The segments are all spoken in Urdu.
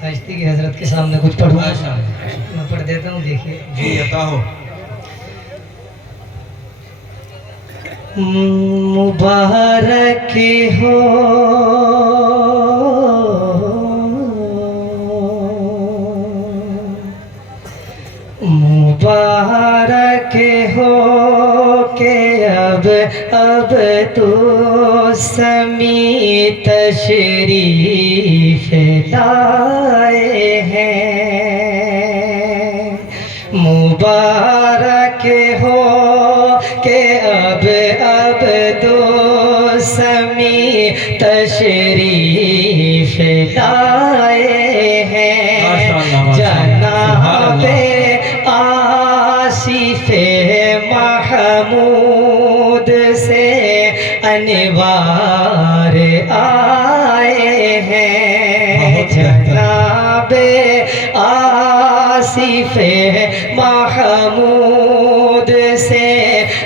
خواہش تھی کہ حضرت کے سامنے کچھ پڑھوں، میں پڑھ دیتا ہوں، دیکھیے جی عطا ہو۔ مبارک ہو مبارک ہو کہ اب تو سمیع تشریف لائے ہیں، مبارک ہو کہ اب تو سمیع تشریف لائے ہیں، جناب آصف محمود سے انوار آئے ہیں، جناب آصف محمود سے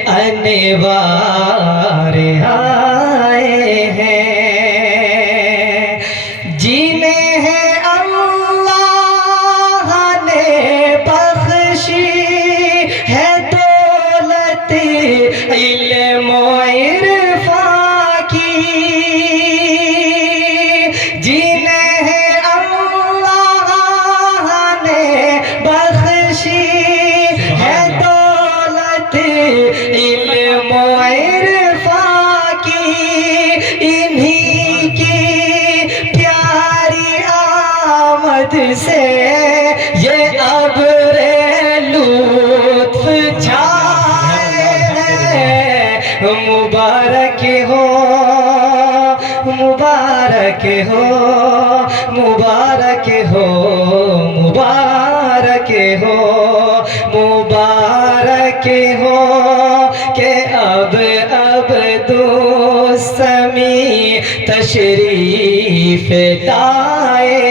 انوار آئے ہیں، جنہیں ہے اللہ نے بخشی ہے دولت علم و عرفان کی، جنہیں ہے اللہ نے بخشی ہے دولت علم و عرفان کی، انہی کی پیاری آمد سے یہ ابر لطف چھائے ہیں، مبارک ہو مبارک ہو مبارک ہو مبارک ہو مبارک ہو کہ اب تو سمیع تشریف لائے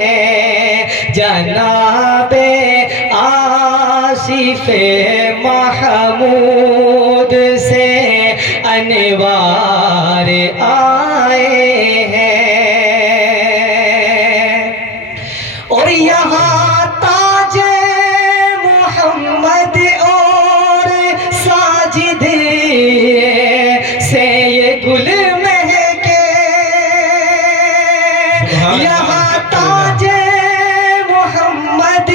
ہیں، جناب آصف محمود سے انوار آئے ہیں، اور یہاں تاج محمد اور ساجد سے یہ گل مہکے، یہاں تاج محمد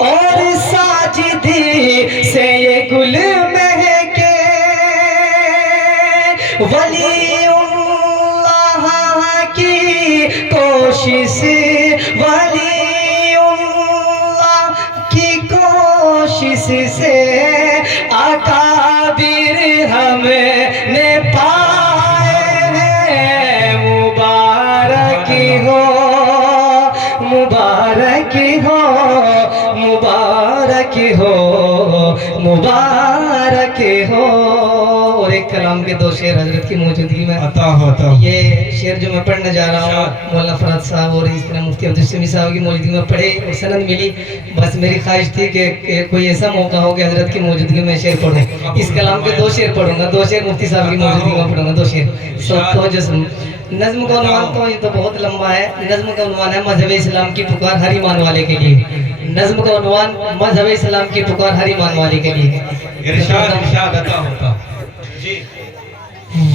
اور ساجد سے یہ گل مہکے، ولی اللہ کی کوشش ولی اللہ کی کوشش سے اکابر ہم نے پائے ہیں، مبارک ہو مبارک ہو مبارک ہو مبارک ہو۔ اور ایک کلام کے دو شعر حضرت کی موجودگی میں عطا ہو عطا ہو۔ یہ شعر جو میں پڑھنے جا رہا ہوں مولانا فرات صاحب اور اس طرح مفتی عبدالسمیع صاحب کی موجودگی میں پڑھے اور سند ملی، بس میری خواہش تھی کہ کوئی ایسا موقع ہو کہ حضرت کی موجودگی میں شعر پڑھوں۔ اس کلام کے دو شعر پڑھوں گا، دو شعر مفتی صاحب کی موجودگی میں پڑھوں گا، دو شعر۔ تو جسم نظم کا عنوان تو یہ تو بہت لمبا ہے، نظم کا عنوان ہے مذہب اسلام کی پکار ہر ایمان والے کے لیے، نظم کا عنوان مذہب اسلام کی پکار ہر ایمان والے کے لیے۔ ارشاد ارشاد عطا ہوتا جی۔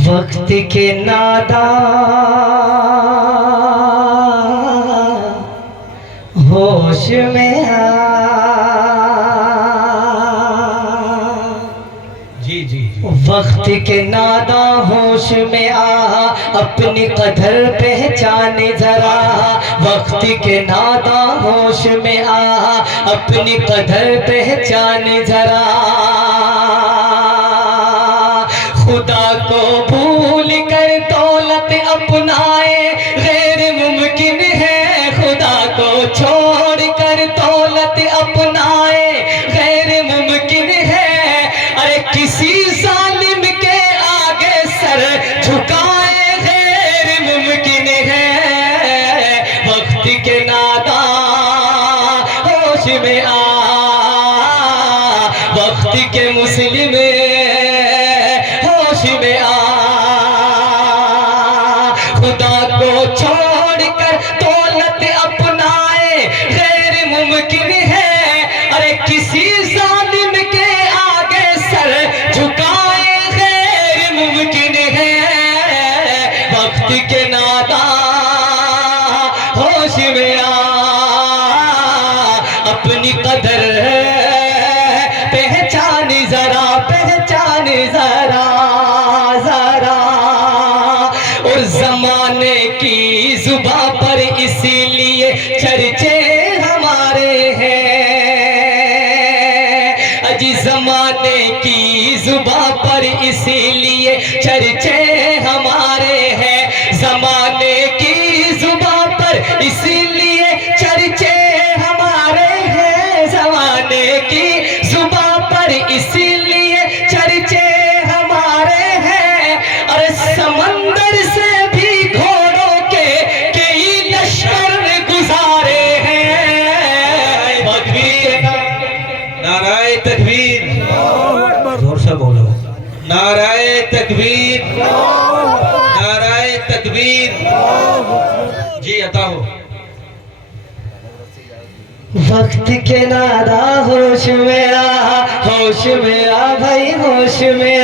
وقت کے ناداں ہوش میں آ، جی جی وقت کے ناداں ہوش میں آ، اپنی قدر پہچان ذرا، وقت کے ناداں ہوش میں آ، اپنی قدر پہچان ذرا، خدا کو بھول کر دولت اپنائے غیر ممکن ہے، خدا کو چھوڑ کر دولت اپنائے غیر ممکن ہے، ارے کسی ظالم کے آگے سر جھکائے غیر ممکن ہے، وقت کے ناداں ہوش میں آ، وقت کے مسلم ہوش میں آ، خدا کو چھوڑ کر دولت اپنائے ہوش میں اپنی قدر پہچان ذرا ذرا اور زمانے کی زباں پر اسی لیے چرچے ہمارے ہیں اجی زمانے کی زباں پر اسی لیے چرچے ہمارے ہیں زمانے کی زباں پر اسی لیے چرچے ہمارے ہیں زمانے کی زباں پر اسی لیے چرچے ہمارے ہیں اور سمندر سے بھی گھوڑوں کے کئی لشکر گزارے ہیں نعرہ تکبیر زور سے بولو نعرہ تکبیر نعرہ تکبیر جی عطا ہو وقت کے نادا ہوش میں بھائی ہوش میں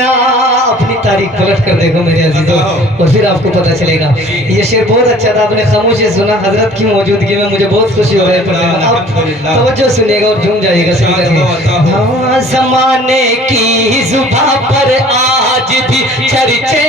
اپنی تاریخ پلٹ کر دیکھو میرے عزیزوں اور پھر آپ کو پتہ چلے گا یہ شعر بہت اچھا تھا آپ نے خاموشی سنا حضرت کی موجودگی میں مجھے بہت خوشی ہو رہی ہے پڑھنے میں آپ توجہ سنیے گا اور جھوم جائے گا سن کر زمانے کی زباں پر آج بھی چرچے